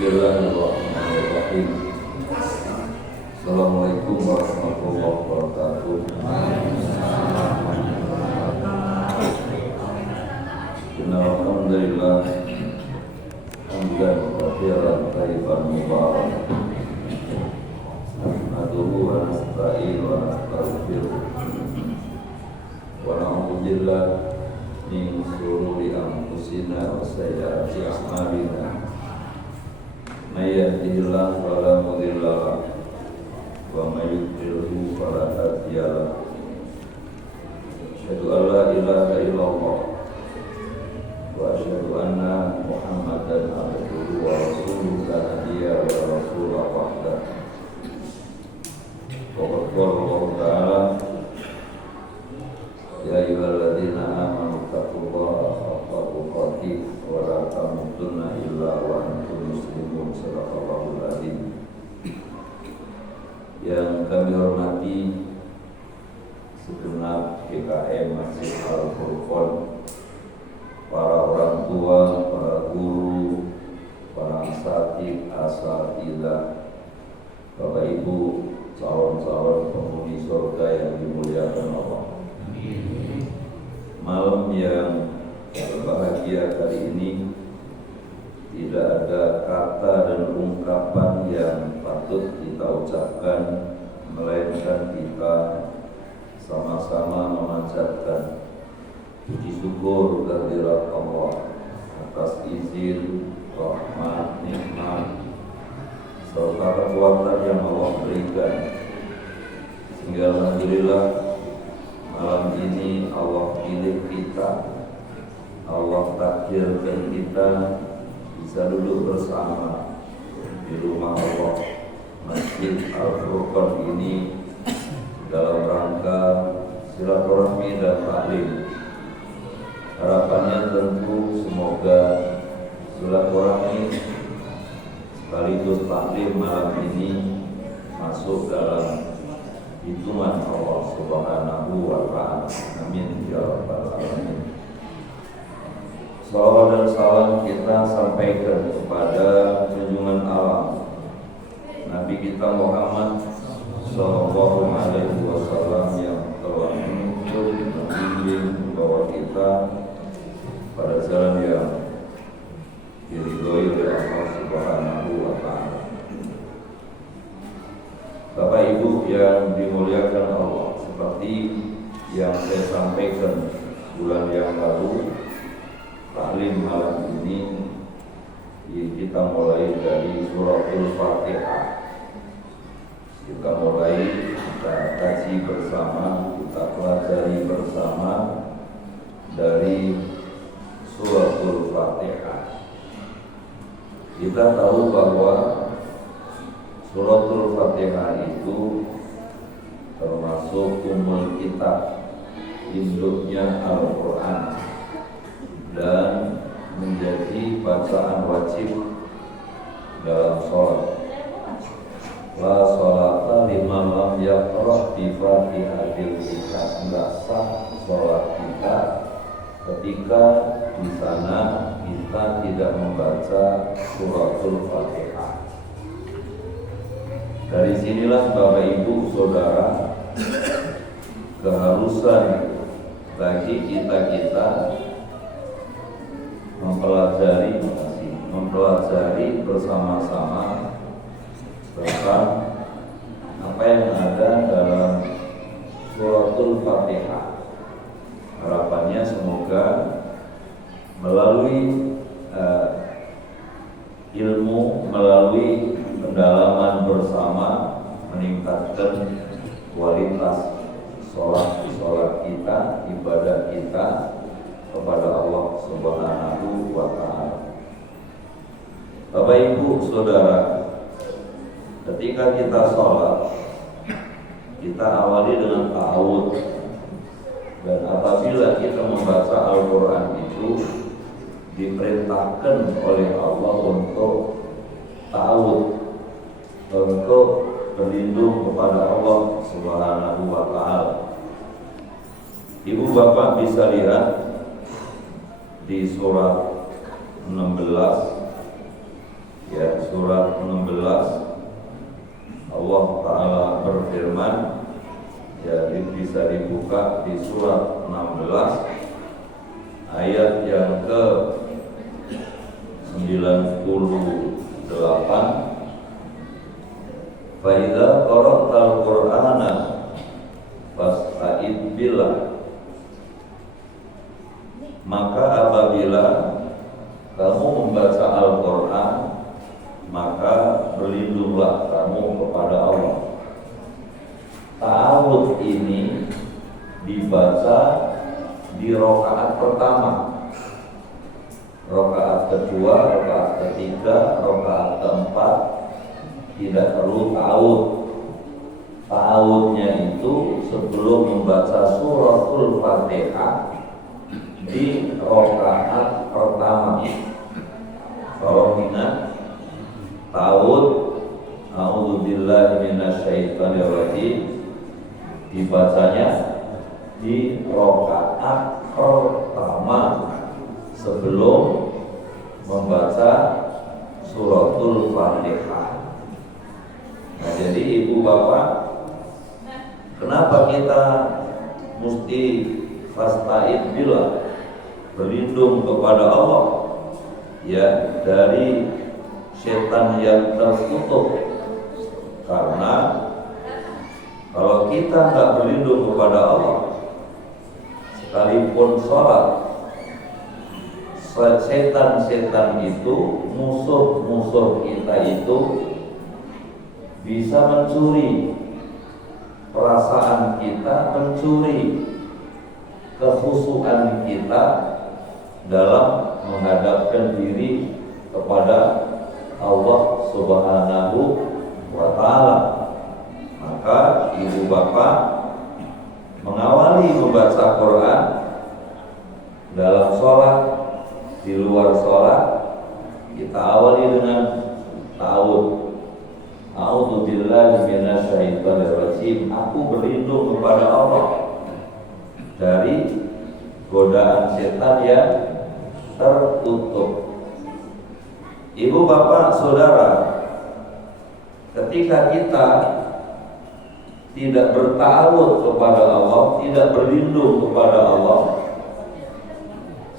Bismillahirrahmanirrahim. Assalamualaikum warahmatullahi wabarakatuh. Alhamdulillah hamdan katsiran thayyiban mubarakan. Nahmaduhu wa nasta'inuhu wa nastaghfiruh. Wa na'udzu billahi min shururi anfusina wa sayyiati a'malina. May yahdihillahu fala mudilla lahu wa may yudlilhu fala hadiya lahu. Asyhadu an la ilaha illallah wa asyhadu anna Muhammadan abduhu wa rasuluhu la nabiyya wa rasulah wahdahu. Wa qala Allah ta'ala ya ayyuhalladzina amanu taqullaha haqqa tuqatih wa la tamutunna illa wa antum muslimun. Shadaqallahul adzim. Yang kami hormati segenap GKM Masjid Al-Furqan, para orang tua, para guru, para asatidzah, Bapak Ibu, calon-calon penghuni surga yang dimuliakan Allah. Malam yang berbahagia kali ini tidak ada kata dan ungkapan yang patut kita ucapkan, melainkan kita sama-sama memanjatkan puji syukur kehadirat Allah atas izin, rahmat, nikmat, serta kekuatan yang Allah berikan, sehingga alhamdulillah malam ini Allah pilih kita, Allah takdirkan kita bisa duduk bersama di rumah Allah, Masjid Al-Furqan ini dalam rangka silaturahmi dan taklim. Harapannya tentu semoga silaturahmi sekaligus taklim malam ini masuk dalam hitungan Allah Subhanahu wa ta'ala. Amin ya rabbal alamin. Salawat dan salam kita sampaikan kepada junjungan alam Nabi kita Muhammad sallallahu alaihi wasallam yang telah menuntun membimbing membawa kita pada jalan yang diridhoi oleh Allah Subhanahu wa ta'ala. Bapak Ibu yang dimuliakan Allah, seperti yang saya sampaikan bulan yang lalu, taklim malam ini kita mulai dari suratul Fatihah. Kita mulai, kita kaji bersama, kita pelajari bersama dari suratul Fatihah. Kita tahu bahwa suratul Fatihah itu termasuk ummul kitab, induknya Al-Quran, dan menjadi bacaan wajib dalam sholat. La sholata liman lam yaqra bi Fatihatil kitab. Enggak sah sholat kita ketika di sana kita tidak membaca suratul Fatihah. Dari sinilah Bapak Ibu Saudara, keharusan bagi kita mempelajari bersama-sama tentang apa yang ada dalam suratul Fatihah. Harapannya semoga melalui ilmu, melalui pendalaman bersama, meningkatkan kualitas sholat kita, ibadah kita kepada Allah Subhanahu wa ta'ala. Bapak Ibu Saudara, ketika kita sholat, kita awali dengan ta'awud. Dan apabila kita membaca Al-Quran itu diperintahkan oleh Allah untuk ta'awud, untuk berlindung kepada Allah Subhanahu wa Ta'ala. Ibu bapak bisa lihat di surat 16, ya, surat 16 Allah Ta'ala berfirman, jadi bisa dibuka di surat 16 ayat yang ke 98. Fa idza qara'tal Qur'ana fasta'id billah, maka apabila kamu membaca Al-Quran, maka berlindunglah kamu kepada Allah. Ta'awudz ini dibaca di rakaat pertama, rakaat kedua, rakaat ketiga, rakaat keempat tidak perlu ta'awudz. Ta'awudznya itu sebelum membaca suratul Fatihah di rakaat pertama. Kalau ingat ta'awudz, a'udzubillahi minasyaitonirrajim, dibacanya di rakaat pertama sebelum membaca suratul Fatihah. Nah, jadi ibu bapak, kenapa kita mesti fasta'id billah, berlindung kepada Allah, ya, dari setan yang terkutuk? Karena kalau kita nggak berlindung kepada Allah, sekalipun sholat, setan-setan itu, musuh-musuh kita itu bisa mencuri perasaan kita, mencuri kekhusyuan kita dalam menghadapkan diri kepada Allah Subhanahu wa Ta'ala. Maka ibu bapak mengawali membaca Quran dalam sholat, di luar sholat, kita awali dengan ta'awudz. A'udzubillahi minasyaitonirrajim, aku berlindung kepada Allah dari godaan setan yang tertutup. Ibu bapak saudara, ketika kita tidak berta'awudz kepada Allah, tidak berlindung kepada Allah,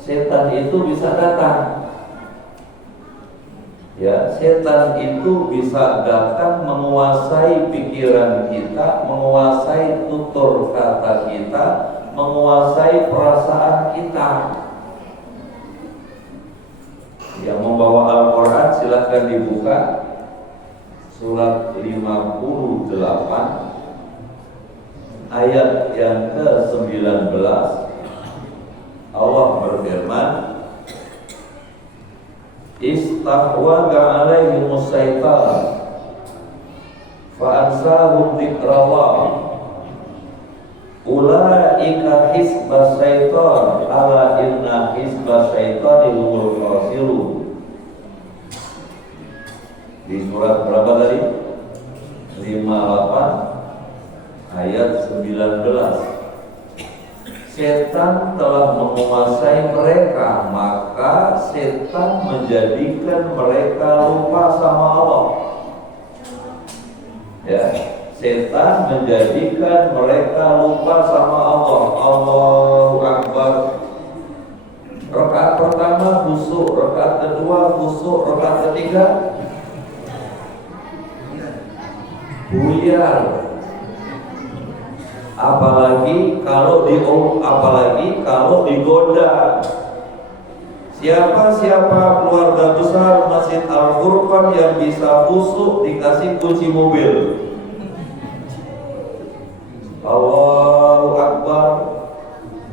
setan itu bisa datang. Ya, setan itu bisa datang menguasai pikiran kita, menguasai tutur kata kita, menguasai perasaan kita. Yang membawa Al-Quran silahkan dibuka surat 58 ayat yang ke-19. Allah berfirman, istahwaga alaihimus syaitan fa'ansahum dzikrallah ulaika hizbas syaitan ala inna hizbas syaitani humul khasirun. Di surat berapa tadi? 58 ayat 19. Setan telah menguasai mereka, maka setan menjadikan mereka lupa sama Allah. Ya, setan menjadikan mereka lupa sama Allah. Allahu Akbar. Rakaat pertama khusyuk, rakaat kedua khusyuk, rakaat ketiga buyar. Apalagi kalau digoda. Siapa keluarga besar Masjid Al-Furqan yang bisa khusyuk dikasih kunci mobil? Allahu Akbar.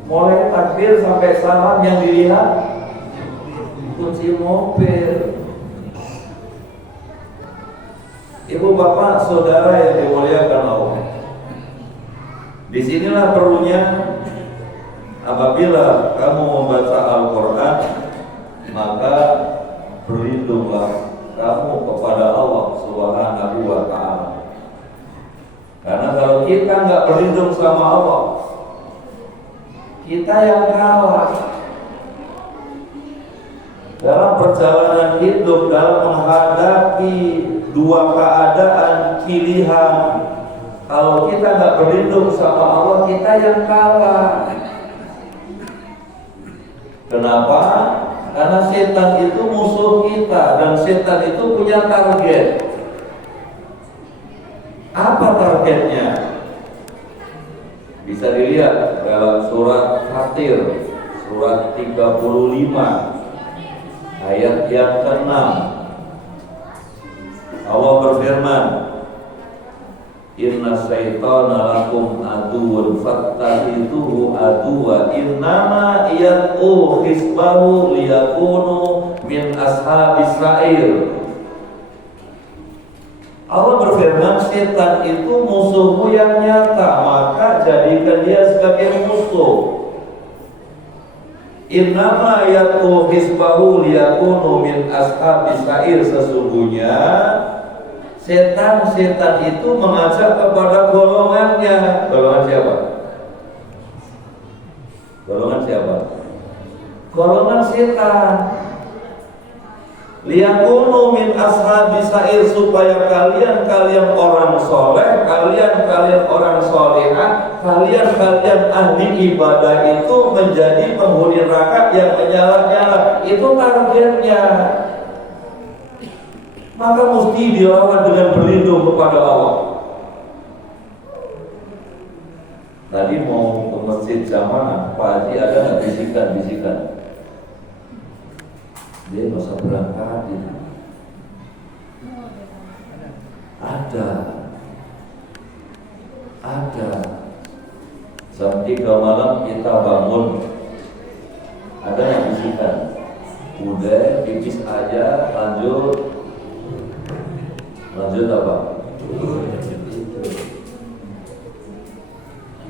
Mulai takbir sampai salam yang dilihat kunci mobil. Ibu bapak saudara yang dimuliakan Allah, disinilah perlunya apabila kamu membaca Al-Quran, maka berlindunglah kamu kepada Allah Subhanahu wa Ta'ala. kita nggak berlindung sama Allah, kita yang kalah. Dalam perjalanan hidup, dalam menghadapi dua keadaan pilihan, kalau kita nggak berlindung sama Allah, kita yang kalah. Kenapa? Karena setan itu musuh kita, dan setan itu punya target. Apa targetnya? Bisa dilihat dalam surat Fatir, surat 35 ayat yang ke-6. Allah berfirman, Inna syaitana lakum aduwwun fattakhidhuhu aduwwa innama yad'u hizbahu liyakunu min ashabis sa'ir. Allah berfirman, setan itu musuhmu yang nyata, maka jadikan dia sebagai musuh. Innama yad'u hizbahu liyakunu min ashabis sa'ir. Sesungguhnya setan itu mengajak kepada golongannya. Golongan siapa? Golongan siapa? Golongan setan. Liyakunu min ashabis sa'ir, supaya kalian orang soleh, kalian orang solehah, kalian ahli ibadah itu menjadi penghuni neraka yang menyala-nyala. Itu targetnya. Maka mesti dilawan dengan berlindung kepada Allah. Tadi mau ke masjid jamaah, Pak Haji ada nggak bisikan-bisikan? Dia nggak usah berangkat ya. Ada jam 3 malam kita bangun, ada yang bisikan, udah pipis aja, lanjut apa?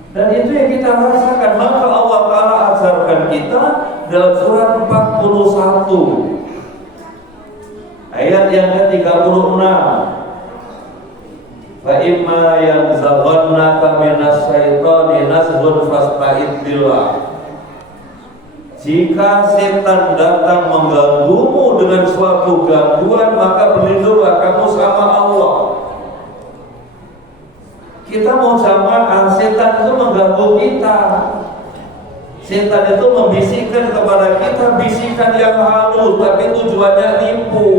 Dan itu yang kita rasakan. Maka Allah Ta'ala ajarkan kita dalam surat 41 ayat yang ke-36, fa imma yanzaghannaka minas syaitani nazghun fasta'id billah. Jika setan datang mengganggumu dengan suatu gangguan, maka berlindunglah kamu sama Allah. Kita mau jamaah, setan itu mengganggu kita. Setan itu membisikkan kepada kita bisikan yang halus, tapi tujuannya nipu.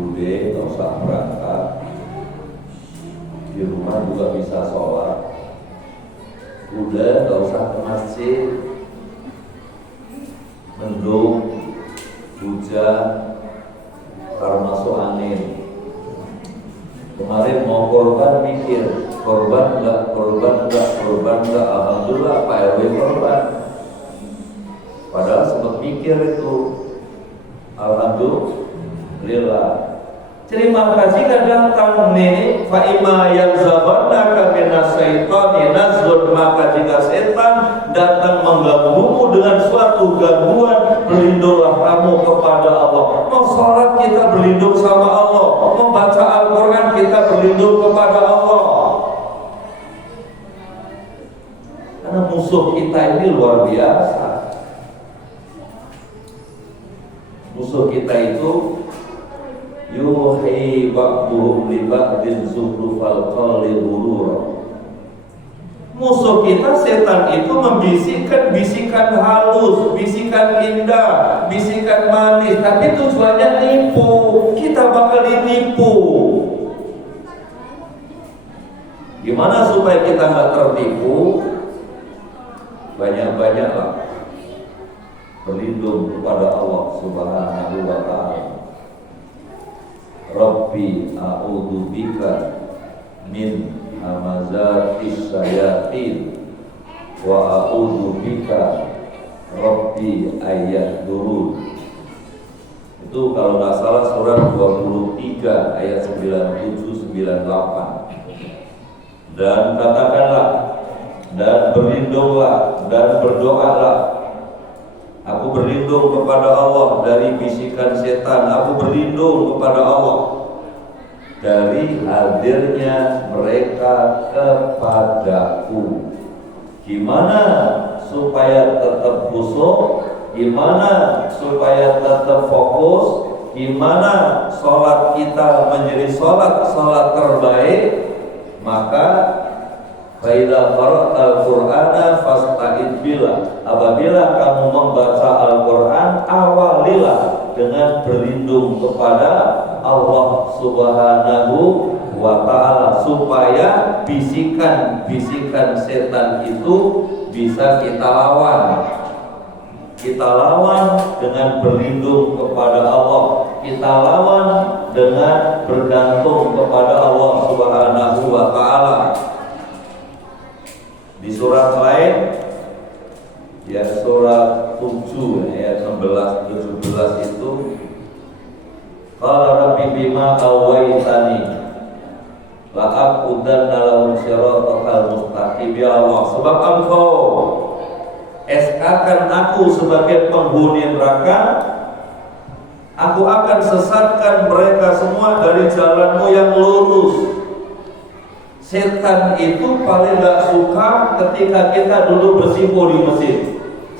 Udah, gak usah berangkat, di rumah juga bisa sholat. Udah, gak usah ke masjid, mendung, hujan, karena masuk angin. Kemarin mau korban mikir, korban enggak, alhamdulillah Pak RW korban. Padahal sempat mikir itu, alhamdulillah. Terima kasih datang nih, fa imma yanzaghannaka minas syaitani nazghun, maka jika setan datang mengganggumu dengan suatu gangguan, berlindunglah kamu kepada Allah. Mau sholat kita berlindung sama Allah, membaca Al-Quran kita berlindung kepada Allah. Karena musuh kita ini luar biasa. Musuh kita itu yuhi ba'duhum li ba'din zukhrufal qawli ghurura. Musuh kita setan itu membisikkan bisikan halus, bisikan indah, bisikan manis, tapi tujuannya nipu. Kita bakal ditipu. Gimana supaya kita nggak tertipu? Banyak-banyaklah berlindung kepada Allah Subhanahu wa ta'ala. Rabbi a'udzubika min hamazatis syayatin wa a'udzubika Rabbi ayahdurun. Itu kalau nggak salah surat 23 ayat 97-98. Dan katakanlah, dan berlindunglah dan berdoalah, aku berlindung kepada Allah dari bisikan setan. Aku berlindung kepada Allah dari hadirnya mereka kepadaku. Gimana supaya tetap khusyuk? Gimana supaya tetap fokus? Gimana sholat kita menjadi sholat terbaik? Maka Faidha qara'tal Qur'ana fasta'id billah. Apabila kamu membaca Al-Quran, awalilah dengan berlindung kepada Allah Subhanahu wa ta'ala, supaya bisikan-bisikan setan itu bisa kita lawan. Kita lawan dengan berlindung kepada Allah. Kita lawan dengan bergantung kepada Allah Subhanahu wa ta'ala. Di surat lain, ya surat 7 ayat 11-17 itu, qala rabbi bima awaitani la'aqudanna lahum siratal mustaqim. Ya Allah, sebab Engkau SK-kan aku sebagai penghuni neraka, aku akan sesatkan mereka semua dari jalanmu yang lurus. Setan itu paling gak suka ketika kita duduk bersiko di masjid.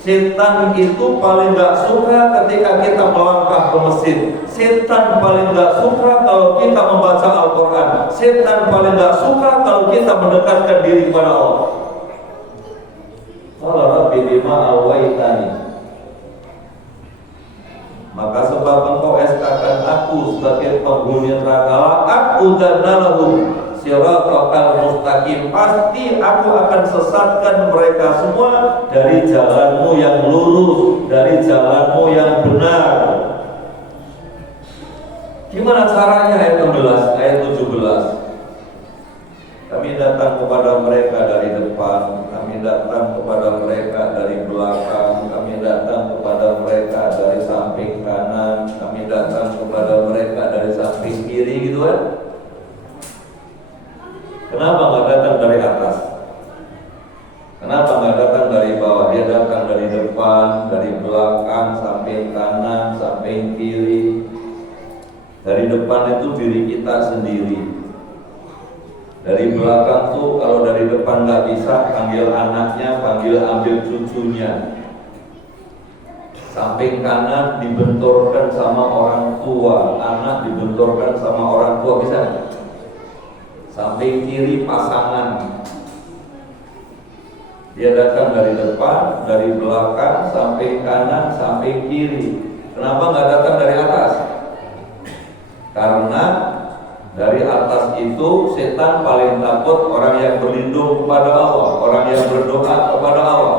Setan itu paling gak suka ketika kita melangkah ke masjid. Setan paling gak suka kalau kita membaca Al-Quran. Setan paling gak suka kalau kita mendekatkan diri kepada Allah. Qala rabbi bima awaitani, maka sebab Engkau SK-kan aku sebagai penghuni neraka, aku dan lahum siratal mustaqim, pasti aku akan sesatkan mereka semua dari jalanmu yang lurus, dari jalanmu yang benar. Gimana caranya? Ayat 16, ayat 17. Kami datang kepada mereka dari depan, kami datang kepada mereka dari belakang, kami datang kepada mereka dari samping kanan, kami datang kepada mereka dari samping kiri, gitu kan? Kenapa nggak datang dari atas? Kenapa nggak datang dari bawah? Dia datang dari depan, dari belakang, samping kanan, samping kiri. Dari depan itu diri kita sendiri. Dari belakang tuh kalau dari depan nggak bisa, panggil anaknya, ambil cucunya. Samping kanan dibenturkan sama orang tua, anak dibenturkan sama orang tua, bisa nggak? Samping kiri pasangan. Dia datang dari depan, dari belakang, samping kanan, samping kiri. Kenapa nggak datang dari atas? Karena dari atas itu setan paling takut orang yang berlindung kepada Allah, orang yang berdoa kepada Allah.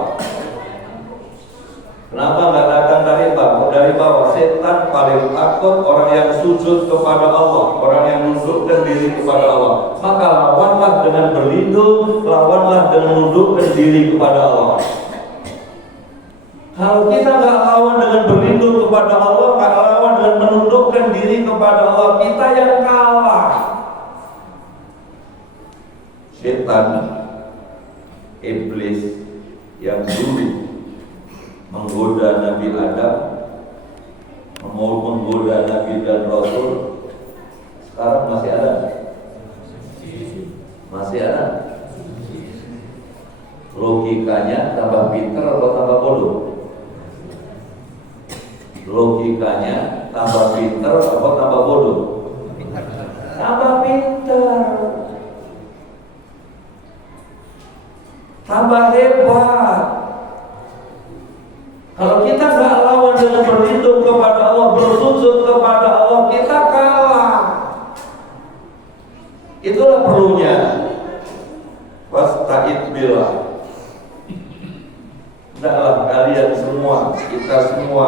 Kenapa nggak datang dari bawah? Dari bawah setan paling takut orang yang sujud kepada Allah, orang yang menundukkan diri kepada Allah. Maka lawanlah dengan berlindung, lawanlah dengan menundukkan diri kepada Allah. Kalau kita nggak lawan dengan berlindung kepada Allah, nggak lawan dengan menundukkan diri kepada Allah, kita yang kalah. Setan, iblis yang dulu menggoda Nabi Adam, mau menggoda Nabi dan Rasul, sekarang masih ada? Masih ada? Logikanya tambah pinter atau tambah bodoh? Logikanya tambah pinter atau tambah bodoh? Tambah pinter, tambah hebat. Kalau kita nggak lawan dengan berlindung kepada Allah, bersujud kepada Allah, kita kalah. Itulah perlunya wasta'id billah. Hendaklah kalian semua, kita semua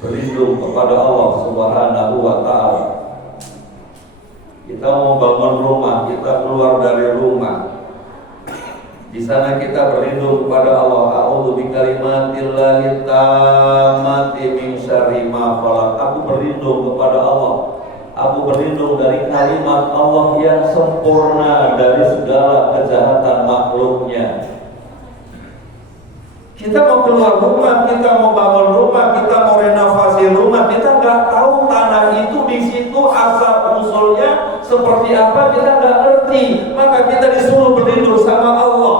berlindung kepada Allah Subhanahu wa ta'ala. Kita mau bangun rumah, kita keluar dari rumah, di sana kita berlindung kepada Allah. A'udzu bikalimatillahi tammati min syarri ma khalaq. Aku berlindung kepada Allah. Aku berlindung dari kalimat Allah yang sempurna dari segala kejahatan makhluknya. Kita mau keluar rumah, kita mau bangun rumah, kita mau renovasi rumah, kita nggak tahu tanah itu di situ asal usul seperti apa kita nggak ngerti, maka kita disuruh berlindung sama Allah.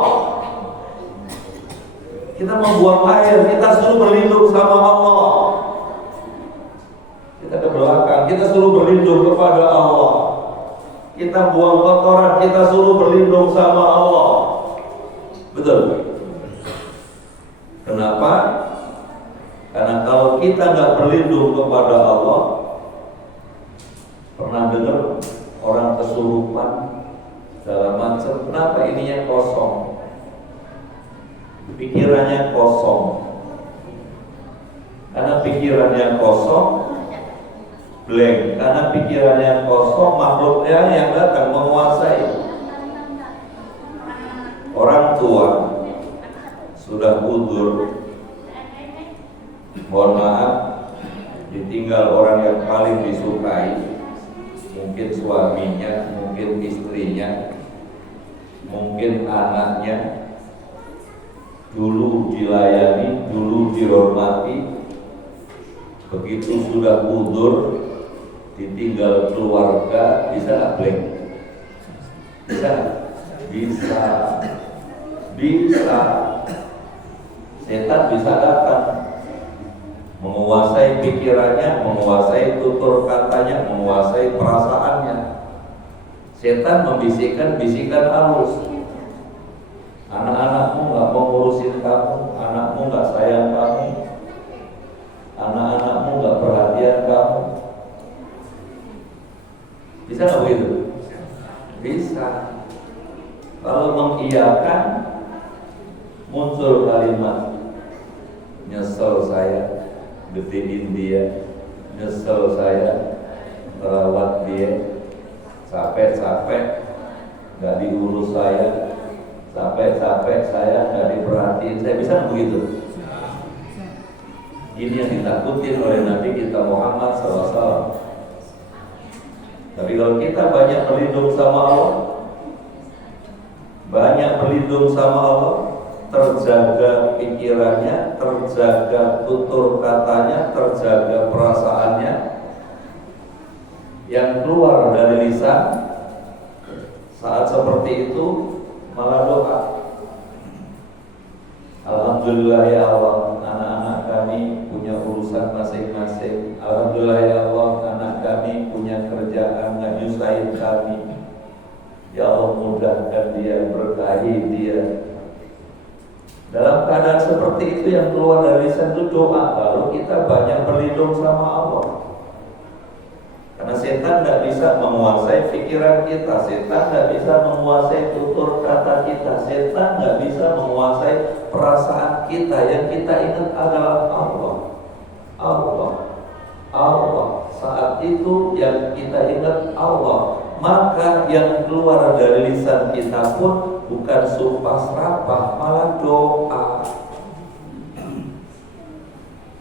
Kita membuang air, kita suruh berlindung sama Allah. Kita ke belakang, kita suruh berlindung kepada Allah. Kita buang kotoran, kita suruh berlindung sama Allah. Betul? Kenapa? Karena kalau kita nggak berlindung kepada Allah, pernah dengar orang kesurupan dalam macam, kenapa ininya kosong? Pikirannya kosong. Karena pikirannya kosong, blank. Karena pikirannya kosong, makhluknya yang datang menguasai. Orang tua sudah udur, mohon maaf, ditinggal orang yang paling disukai, mungkin suaminya, mungkin istrinya, mungkin anaknya, dulu dilayani, dulu dihormati. Begitu sudah udur, ditinggal keluarga, bisa nggak blank? Bisa? Bisa. Bisa. Setan bisa datang, menguasai pikirannya, menguasai tutur katanya, menguasai perasaannya. Setan membisikkan bisikan halus. Anak-anakmu nggak mau ngurusin kamu, anakmu nggak sayang kamu, anak-anakmu nggak perhatian kamu. Bisa nggak begitu? Bisa. Kalau mengiyakan, muncul kalimat, nyesel saya gedein dia, nyesel saya merawat dia, capek-capek nggak diurus saya, capek-capek saya nggak diperhatiin saya. Bisa nggak begitu? Ini yang ditakutin oleh Nabi kita Muhammad SAW. Tapi kalau kita banyak berlindung sama Allah, banyak berlindung sama Allah, terjaga pikirannya, terjaga tutur katanya, terjaga perasaannya, yang keluar dari lisan saat seperti itu malah doa. Alhamdulillah ya Allah, anak-anak kami punya urusan masing-masing. Alhamdulillah ya Allah, anak kami punya kerjaan, nggak nyusahin kami. Ya Allah, mudahkan dia, berkahi dia. Dalam keadaan seperti itu yang keluar dari lisan itu doa. Kalau kita banyak berlindung sama Allah, karena setan tidak bisa menguasai pikiran kita, setan tidak bisa menguasai tutur kata kita, setan tidak bisa menguasai perasaan kita. Yang kita ingat adalah Allah, Allah, Allah. Saat itu yang kita ingat Allah, maka yang keluar dari lisan kita pun bukan sumpah serapah, malah doa.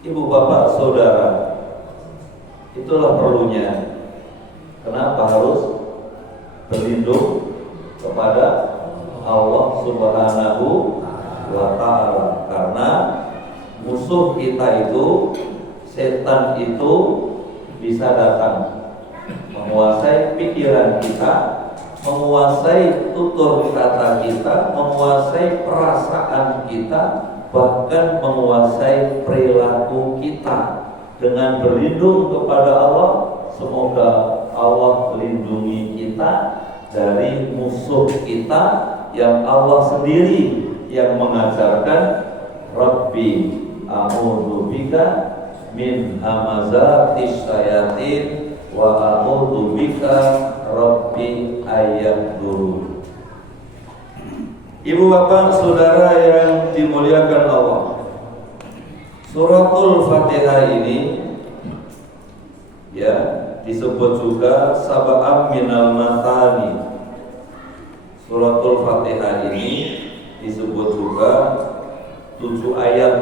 Ibu bapak saudara, itulah perlunya. Kenapa harus berlindung kepada Allah Subhanahu wa Ta'ala? Karena musuh kita itu, setan itu bisa datang menguasai pikiran kita, menguasai tutur kata kita, menguasai perasaan kita, bahkan menguasai perilaku kita. Dengan berlindung kepada Allah, semoga Allah melindungi kita dari musuh kita yang Allah sendiri yang mengajarkan, Rabbi a'udzu bika min hamazatis syayatin wa a'udzu bika Rabbi ayahdurun. Ibu bapak saudara yang dimuliakan Allah, Suratul Fatihah ini ya disebut juga sab'am minal matani. Suratul Fatihah ini disebut juga 7 ayat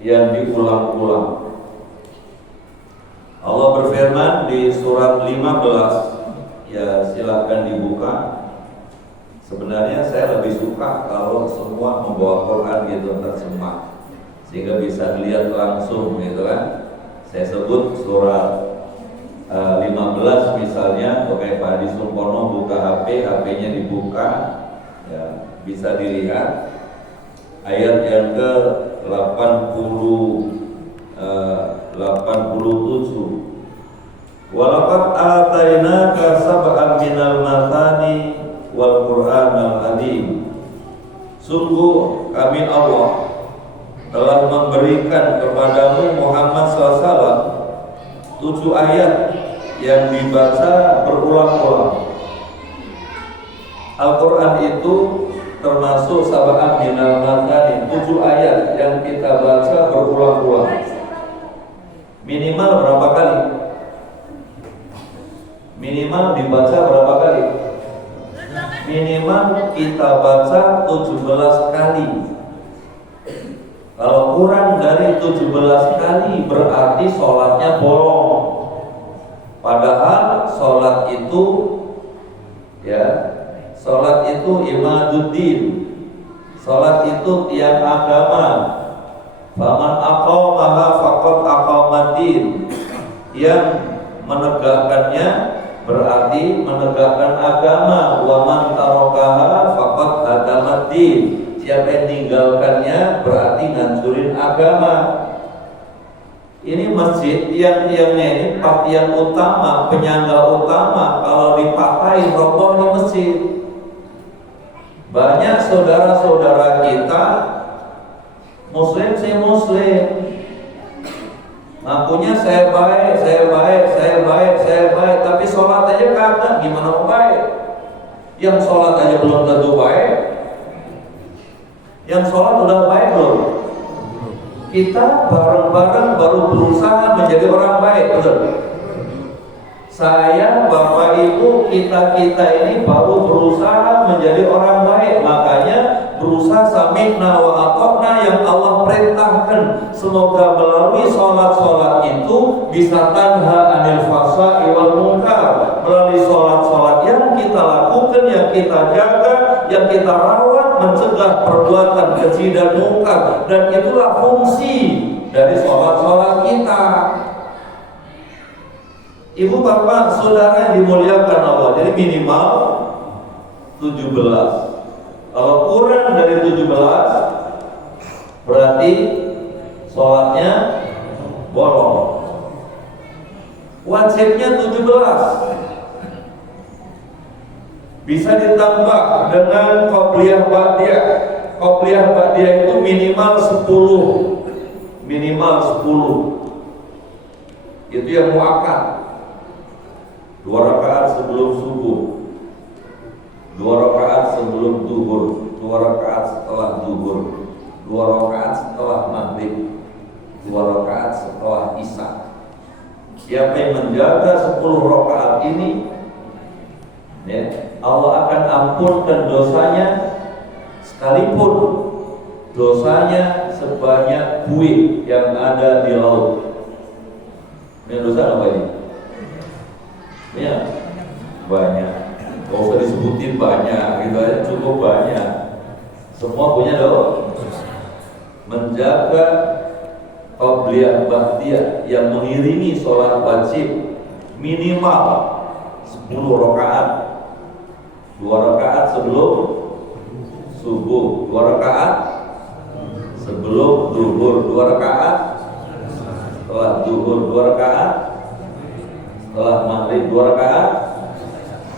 yang diulang-ulang. Allah berfirman di surat 15, ya silakan dibuka. Sebenarnya saya lebih suka kalau semua membawa Quran gitu terjemah, sehingga bisa dilihat langsung gitu kan. Saya sebut surat 15 misalnya, oke Pak HP-nya dibuka, ya, bisa dilihat ayat yang ke 87. Walaqad atainaka sab'an minal mathani wal Qur'anal azim. Sungguh kami Allah telah memberikan kepadamu Muhammad SAW 7 ayat yang dibaca berulang-ulang. Al-Quran itu termasuk sab'an minal mathani, 7 ayat yang kita baca berulang-ulang. Minimal berapa kali? Minimal dibaca berapa kali? Minimal kita baca 17 kali. Kalau kurang dari 17 kali berarti sholatnya bolong. Padahal sholat itu, ya, sholat itu imaduddin. Sholat itu tiang agama. Faman aqamaha faqad aqamaddin. Yang menegakkannya berarti menegakkan agama. Wa man tarakaha faqad hadamaddin. Siapa yang tinggalkannya berarti ngancurin agama. Ini masjid tiang-tiangnya ini tiang utama, penyangga utama. Kalau dipatahin roboh di masjid. Banyak saudara-saudara kita muslim sih muslim, ngakunya saya baik, tapi sholat aja kagak, gimana mau baik? Yang sholat aja belum tentu baik. Yang sholat udah baik belum? Kita bareng-bareng baru berusaha menjadi orang baik, betul? Saya, Bapak Ibu, kita ini baru berusaha menjadi orang baik. Makanya berusaha sami'na wa ata'na yang Allah perintahkan. Semoga melalui sholat-sholat itu bisa tanha anil fahsya'i wal munkar. Melalui sholat-sholat yang kita lakukan, yang kita jaga, yang kita rawat, mencegah perbuatan keji dan munkar. Dan itulah fungsi dari sholat-sholat kita. Ibu bapak saudara yang dimuliakan Allah, jadi minimal 17. Kalau kurang dari 17 berarti sholatnya bolong. Wajibnya 17. Bisa ditambah dengan qobliyah ba'diyah. Qobliyah ba'diyah itu minimal 10. Minimal 10. Itu yang muakkad. 2 rakaat sebelum subuh, 2 rakaat sebelum zuhur, 2 rakaat setelah zuhur, 2 rakaat setelah maghrib, 2 rakaat setelah isya. Siapa yang menjaga 10 rakaat ini, ya, Allah akan ampunkan dosanya, sekalipun dosanya sebanyak buih yang ada di laut. Ini dosa apa ini? Ya, banyak. Gak usah disebutin banyak, gitu aja cukup banyak. Semua punya doa. Menjaga qobliyah ba'diyah yang mengiringi sholat wajib minimal 10 rakaat. 2 rakaat sebelum subuh, 2 rakaat sebelum zuhur, 2 rakaat setelah zuhur, 2 rakaat setelah maghrib, 2 rakaat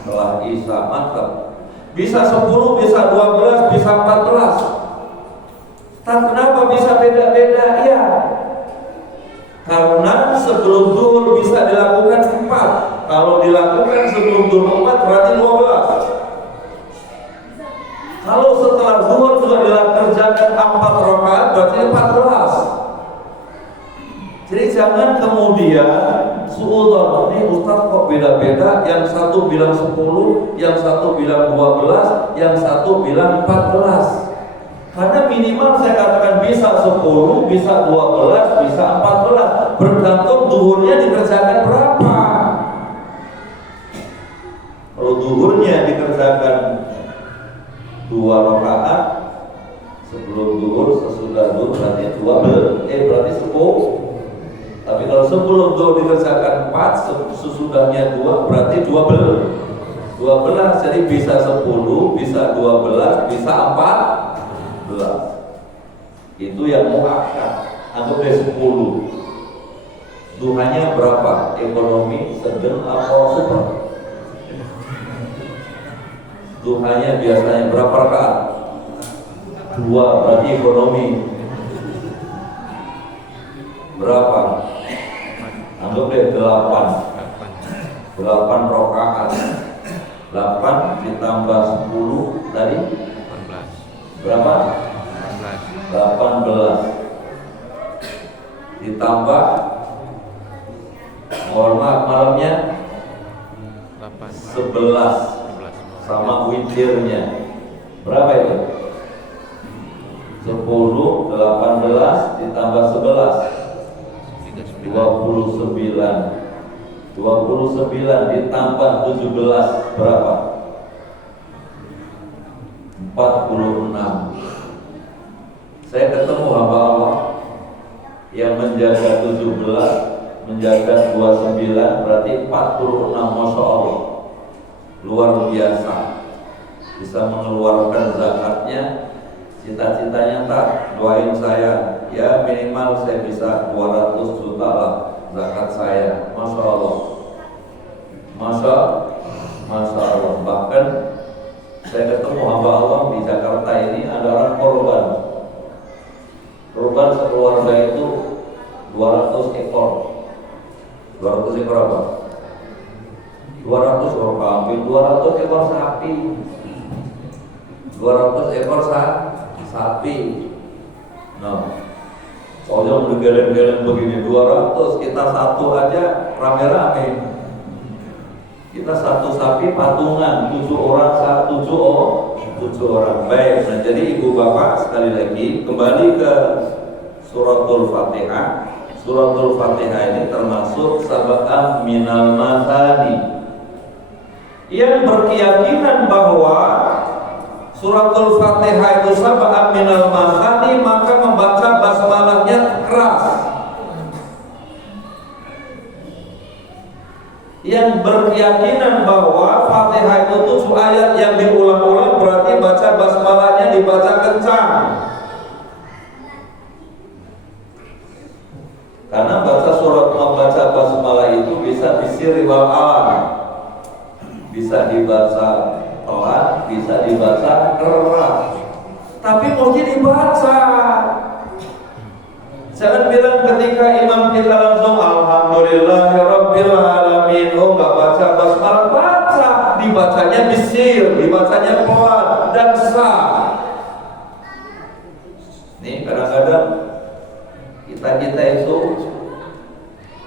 setelah isya. Mantap. Bisa 10, bisa 12, bisa 14. Kenapa bisa beda-beda? Ya, karena sebelum zuhur bisa dilakukan 4. Kalau dilakukan sebelum zuhur 4 berarti 12. Kalau setelah zuhur sudah dikerjakan 4 rakaat berarti 14. Jadi jangan kemudian suudzon, ini Ustaz kok beda-beda, yang satu bilang 10, yang satu bilang 12, yang satu bilang 14. Karena minimal saya katakan bisa 10, bisa 12, bisa 14, bergantung zuhurnya dikerjakan berapa. Kalau zuhurnya dikerjakan 2 rakaat sebelum zuhur, sesudah zuhur berarti 12, berarti 10. Tapi kalau sebelum zuhur dikerjakan 4, sesudahnya 2, berarti 12 12, jadi bisa 10, bisa 12, bisa 14. Itu yang muakkad, anggap deh 10. Duhanya berapa? Ekonomi, sedang, atau super? Duhanya biasanya berapa rakaat? 2, berarti ekonomi. Berapa? Anggap deh 8. 8 rakaat. 8 ditambah 10 tadi 18. Berapa? 18 ditambah, mohon maaf, malamnya 11 sama witirnya berapa itu? 10, 18 ditambah 11 29. 29 ditambah 17 berapa? 46. Saya ketemu hamba Allah yang menjaga 17, menjaga 29, berarti 46. Masya Allah, luar biasa. Bisa mengeluarkan zakatnya. Cita-citanya tak, doain saya, ya minimal saya bisa 200 juta lah zakat saya. Masya Allah, Masya Allah. Bahkan saya ketemu hamba Allah di Jakarta ini, ada orang korban sekeluarga itu 200 ekor. 200 ekor apa? 200 ekor kambing, 200 ekor sapi, 200 ekor sapi. Nah, soalnya udah geleng-geleng begini 200, kita satu aja rame-rame. Kita satu sapi patungan 7 orang, 7 orang. Baik, nah jadi ibu bapak sekali lagi kembali ke suratul Fatihah. Suratul Fatihah ini termasuk sab'ah minal masani, yang berkeyakinan bahwa suratul Fatihah itu sab'ah minal masani, maka membaca basmalahnya keras. Yang berkeyakinan bahwa Fatihah itu 7 ayat yang diulang-ulang, berarti baca basmalahnya dibaca kencang. Karena membaca basmalah itu bisa bisiri wal alam, bisa dibaca pelan, bisa dibaca keras. Tapi mungkin dibaca. Jangan bilang ketika imam kita langsung alhamdulillahirabbil alamin, oh enggak baca basmalah. Baca, dibacanya bisir, dibacanya pelan dan sah. Nih kadang-kadang kita itu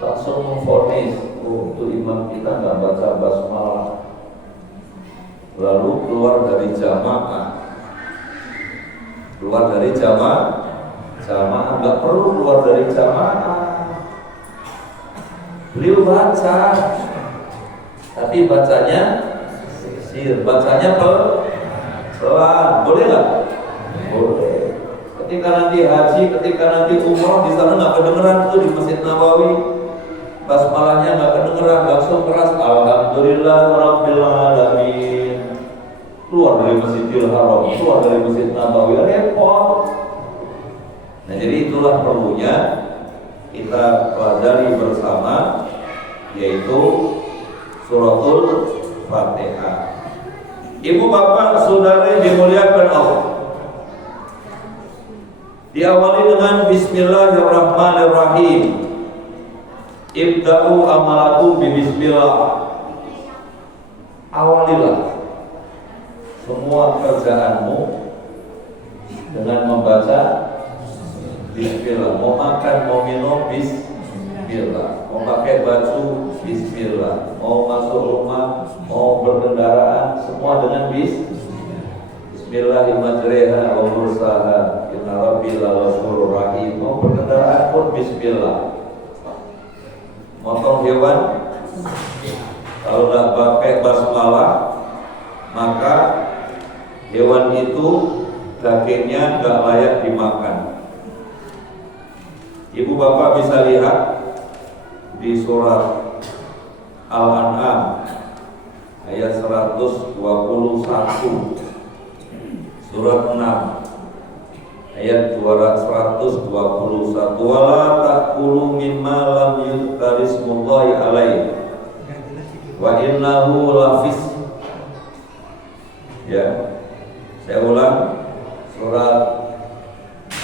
langsung memvonis, oh itu imam kita nggak baca basmalah, lalu keluar dari jamaah, nggak perlu keluar dari jamaah. Beliau baca, tapi bacanya sir, bacanya pelan, boleh nggak? Boleh. Ketika nanti haji, ketika nanti umroh, di sana nggak kedengeran tuh di Masjid Nabawi, basmalahnya nggak kedengeran, langsung keras alhamdulillahirabbil alamin. Keluar dari Masjidil Haram, keluar dari Masjid Nabawi, repot. Nah jadi itulah perlunya kita pelajari bersama, yaitu suratul Fatihah. Ibu bapak saudara dimuliakan Allah, diawali dengan bismillahirrahmanirrahim. Ibda'u amalakum bismillah. Awalilah semua kerjaanmu dengan membaca bismillah. Mau makan, mau minum, bismillah. Mau pakai baju, bismillah. Mau masuk rumah, mau berkendaraan, semua dengan bismillahirrahmanirrahim wa mursaha inna rabbil ghafurur rahim. Mau berkendaraan pun bismillah. Motong hewan, kalau tidak pakai basmalah, maka hewan itu dagingnya nggak layak dimakan. Ibu bapak bisa lihat di surat Al-An'am ayat 121. Surat 6 ayat 121. Wala ta'kulu mimma lam yuzkar ismullahi alaihi wa innahu lafis. Ya, saya ulang. Surat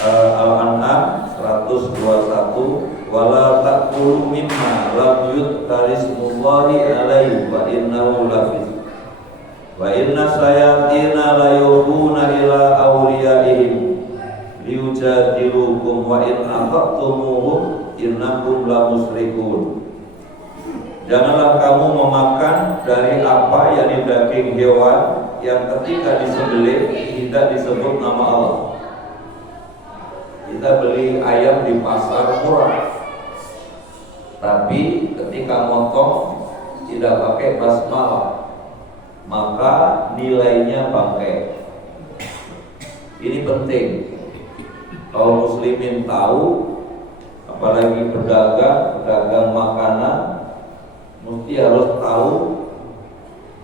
Al-An'am 121. Wala ta'kulu mimma lam yuzkar ismullahi alaihi wa innahu lafis. Wa inna sayatina la yuhuna ila awliyaihim liyujadilukum wa in aqtumuhum innakum la musyrikun. Janganlah kamu memakan dari apa yang di daging hewan yang ketika disembelih tidak disebut nama Allah. Kita beli ayam di pasar murah, tapi ketika motong tidak pakai basmalah, maka nilainya bangkai. Ini penting. Kaum muslimin tahu, apalagi pedagang makanan, mesti harus tahu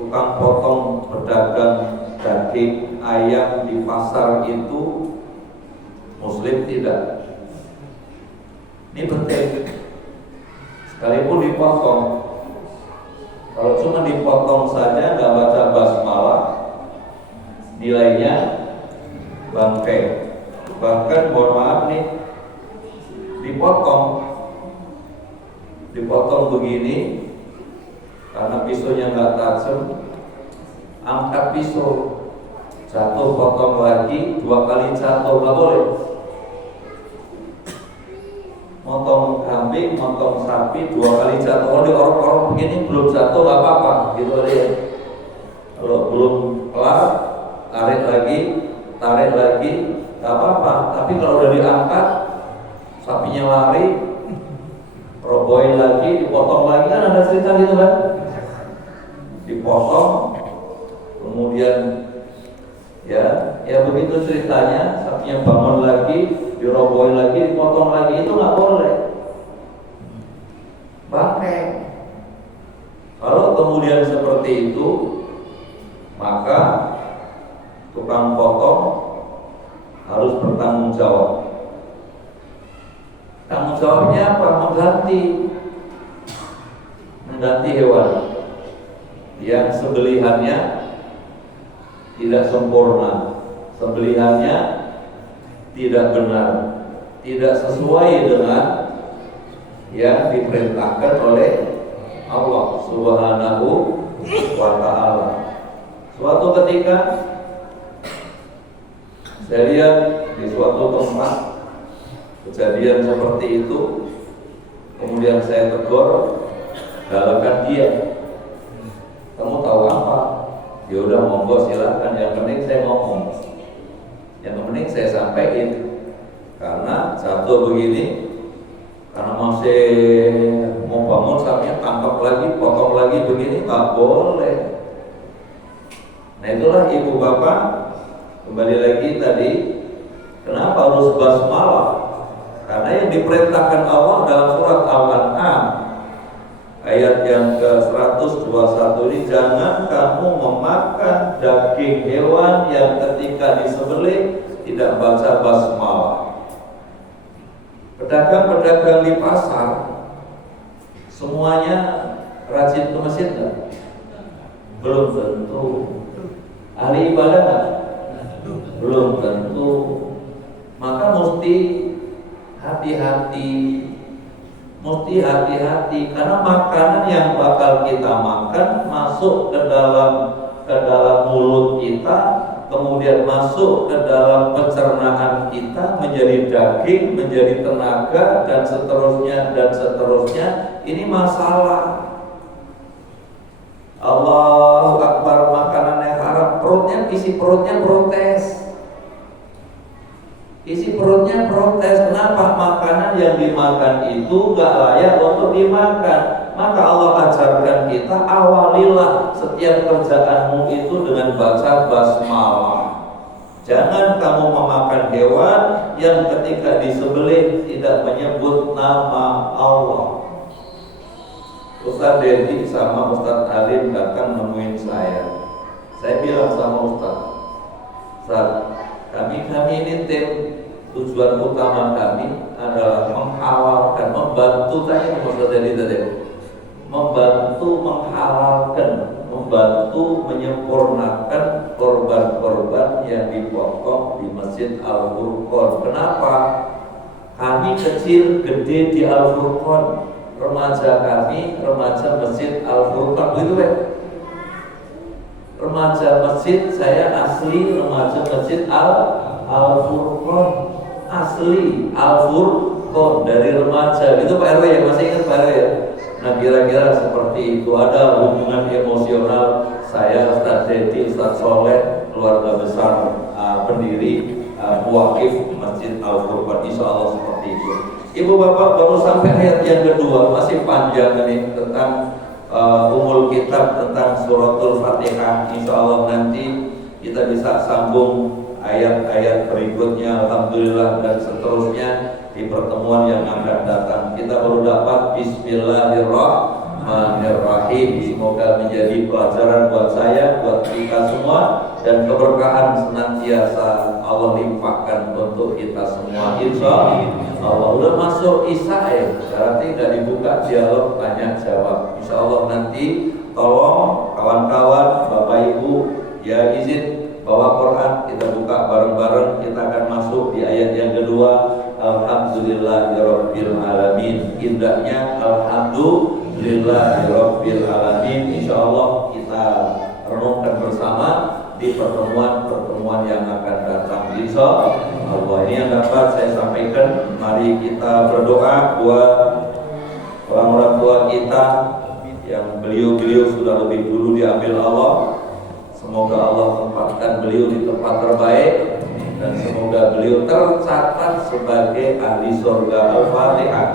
tukang potong pedagang daging ayam di pasar itu muslim tidak. Ini penting. Sekalipun dipotong, kalau cuma dipotong saja nggak baca basmalah, nilainya bangkai. Bahkan mohon maaf nih, dipotong begini karena pisaunya nggak tajam, angkat pisau, jatuh, potong lagi, 2 kali jatuh, nggak boleh. Motong kambing, motong sapi 2 kali jatuh, kalau diorok-orok begini belum jatuh nggak apa-apa, gitu aja ya. Kalau belum kelar, tarik lagi, nggak apa-apa. Tapi kalau udah diangkat, sapinya lari, robohin lagi, dipotong lagi, kan ada cerita gitu kan? Dipotong, kemudian ya begitu ceritanya, sapinya bangun lagi, dirobohin lagi, dipotong lagi, itu nggak boleh. Bangkai. Kalau kemudian seperti itu, maka tukang potong harus bertanggung jawab. Tanggung jawabnya apa? Mengganti hewan yang sembelihannya tidak sempurna, sembelihannya tidak benar, tidak sesuai dengan yang diperintahkan oleh Allah Subhanahu wa ta'ala. Suatu ketika saya lihat di suatu tempat kejadian seperti itu, kemudian saya tegur, galakan dia. Kamu tahu apa? Ya udah, monggo silakan. Yang penting saya ngomong, yang penting saya sampaikan. Karena jatuh begini, karena masih mau bangun sapinya tangkap lagi, potong lagi begini, nggak boleh. Nah itulah ibu bapak. Kembali lagi tadi, kenapa harus basmalah? Karena yang diperintahkan Allah dalam surat Al-An'am ayat yang ke-121 ini, jangan kamu memakan daging hewan yang ketika disembelih tidak baca basmalah. Pedagang-pedagang di pasar semuanya rajin ke masjid enggak? Belum tentu. Ahli ibadah enggak? Belum tentu. Maka mesti hati-hati karena makanan yang bakal kita makan masuk ke dalam mulut kita, kemudian masuk ke dalam pencernaan kita, menjadi daging, menjadi tenaga, dan seterusnya. Ini masalah. Allahu Akbar, makanan yang haram, isi perutnya protes. Kenapa? Makanan yang dimakan itu gak layak untuk dimakan. Maka Allah ajarkan kita, awalilah setiap kerjaanmu itu dengan baca basmalah. Jangan kamu memakan hewan yang ketika disembelih tidak menyebut nama Allah. Ustaz Dedi sama Ustaz Alim datang nemuin saya. Saya bilang sama Ustaz, kami ini tim, tujuan utama kami adalah menghalalkan, membantu tadi membantu menghalalkan, membantu menyempurnakan korban-korban yang dipotong di Masjid Al-Furqon. Kenapa? Kami kecil gede di Al-Furqon, remaja Masjid Al-Furqon, begitu Pak? Remaja masjid, saya asli remaja Masjid Al-Furqon, asli Al-Furqon dari remaja, itu Pak RW ya, masih ingat Pak RW ya? Nah kira-kira seperti itu, ada hubungan emosional saya, Ustaz Dedi, Ustaz Soleh, keluarga besar pendiri muwakif Masjid Al-Furqon, insya Allah seperti itu. Ibu bapak, baru sampai ayat yang kedua, masih panjang ini tentang umul kitab, tentang suratul Fatihah. Insya Allah nanti kita bisa sambung ayat-ayat berikutnya, alhamdulillah, dan seterusnya di pertemuan yang akan datang. Kita baru dapat Bismillahirrahmanirrahim. Semoga menjadi pelajaran buat saya, buat kita semua, dan keberkahan senantiasa Allah limpahkan untuk kita semua, insya Allah. Udah masuk Isya ya, berarti nggak dibuka dialog tanya jawab. Insya Allah nanti tolong kawan-kawan, Bapak Ibu, ya izin bawa Quran, kita buka bareng-bareng. Kita akan masuk di ayat yang kedua. Alhamdulillahirabbil alamin. Indahnya alhamdulillahirabbil alamin. Insyaallah kita renungkan bersama di pertemuan-pertemuan yang akan datang, insyaallah. Ini yang dapat saya sampaikan. Mari kita berdoa buat orang-orang tua kita yang beliau sudah lebih dulu diambil Allah. Semoga Allah tempatkan beliau di tempat terbaik, dan semoga beliau tercatat sebagai ahli surga. Al-Fatihah.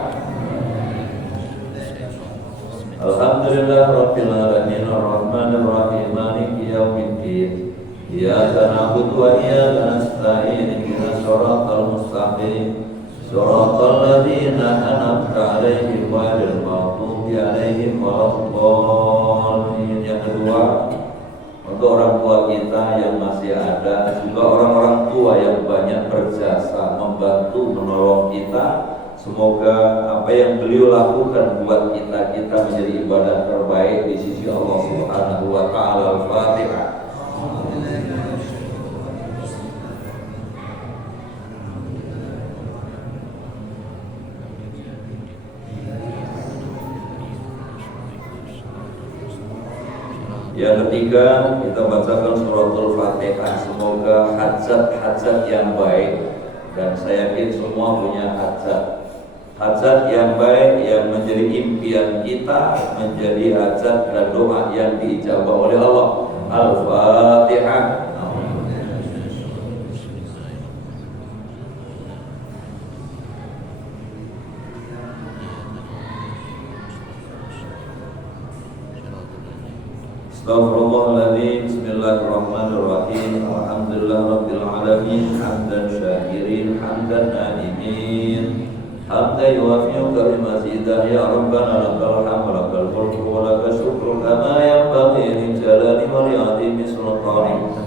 Alhamdulillah rabbil alamin arrahmanir rahim maliki yaumiddin. Iyyaka na'budu wa iyyaka nasta'in. Ihdinas siratal mustaqim. Siratal ladzina an'amta 'alaihim ghairil maghdubi 'alaihim waladdallin. Yang kedua, untuk orang tua kita yang masih ada, juga orang-orang tua yang banyak berjasa membantu menolong kita, semoga apa yang beliau lakukan buat kita menjadi ibadah terbaik di sisi Allah Subhanahu wa taala. Al-Fatihah. Yang ketiga, kita bacakan suratul Fatihah. Semoga hajat-hajat yang baik, dan saya yakin semua punya hajat yang baik, yang menjadi impian kita, menjadi hajat dan doa yang diijabah oleh Allah. Al-Fatihah. Astaghfirullahaladzim. Bismillahirrahmanirrahim. Alhamdulillahirabbil alamin. Hamdan syakirin, hamdan naimin, hamdan yuwafi'u kalimazidah. Ya Rabbana lakal hamd, lakal mulku wa lakal syukru, kama yanbaghi li jalali wa li 'azimi sultanik.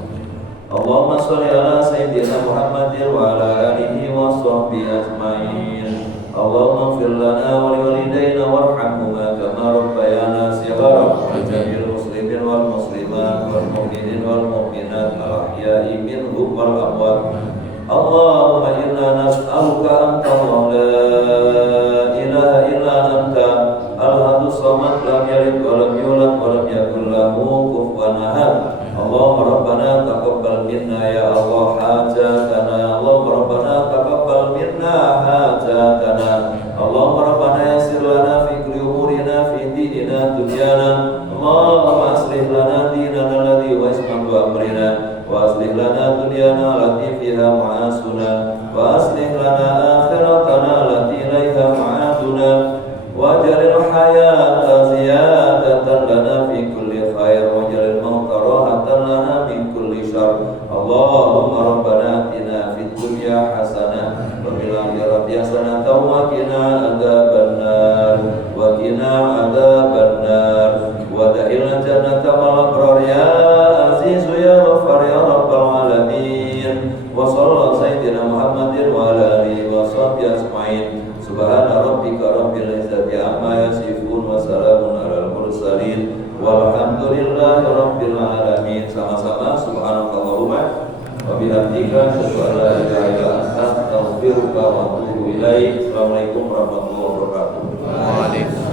Allahumma shalli ala sayyidina Muhammadin wa ala alihi wa sahbihi ajmain. Allahumma ighfir lana wa li walidayna warhamhuma kama rabbayana shighara. Wal muslimat wal mu'minin wal mu'minat al-ahya'i minhum wal amwat. Allahumma inna nas'aluka anta la ilaha illa anta al-ahadus samad lam yalid wa lam yulad wa lam yakul lahu kufuwan ahad. Allahumma rabbana taqabbal minna ya Allah hajatana. Allahumma rabbana taqabbal minna hajatana. Allahumma rabbana yassir lana fi kulli umurina fi dinina dunyana. Allahumma aslih lana dinana alladhi wa ismatu amrina, wa aslih lana dunyana allati fiha ma'asuna, wa aslih lana akhiratana allati ilaiha ma'aduna, wa jalil hayata ziyadatan lana fi kulli khair, wa jalil mauta rahatan lana min kulli syar. Allahumma rabbana atina fid dunya hasanah wa fil akhirati hasanah wa qina adzabannar, wa qina adzabannar. Wa da'ilna jannata mal abrar ya azizu astaghfiruka wa atubu ilaik. Assalamualaikum warahmatullahi wabarakatuh. Waalaikumsalam.